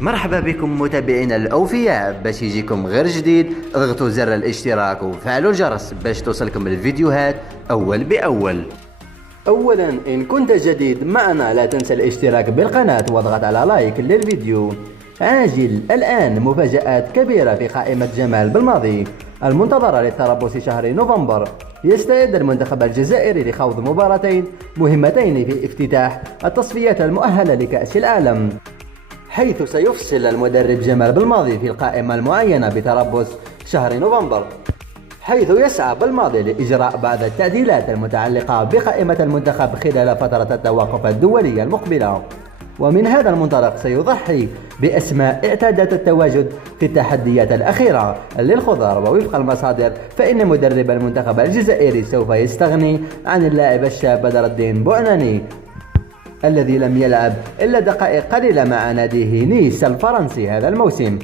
مرحبا بكم متابعينا الأوفياء. باش يجيكم غير جديد اضغطوا زر الاشتراك وفعلوا الجرس باش توصلكم الفيديوهات أول بأول. أولا إن كنت جديد معنا لا تنسى الاشتراك بالقناة واضغط على لايك للفيديو. عاجل الآن مفاجآت كبيرة في قائمة جمال بالماضي المنتظرة للتربص شهر نوفمبر. يستعد المنتخب الجزائري لخوض مباراتين مهمتين في افتتاح التصفيات المؤهلة لكأس العالم، حيث سيفصل المدرب جمال بالماضي في القائمة المعينة بتربص شهر نوفمبر، حيث يسعى بالماضي لإجراء بعض التعديلات المتعلقة بقائمة المنتخب خلال فترة التوقف الدولي المقبلة. ومن هذا المنطلق سيضحي بأسماء اعتادت التواجد في التحديات الأخيرة للخضر. ووفق المصادر فإن مدرب المنتخب الجزائري سوف يستغني عن اللاعب الشاب بدر الدين بوعناني الذي لم يلعب إلا دقائق قليلة مع ناديه نيس الفرنسي هذا الموسم.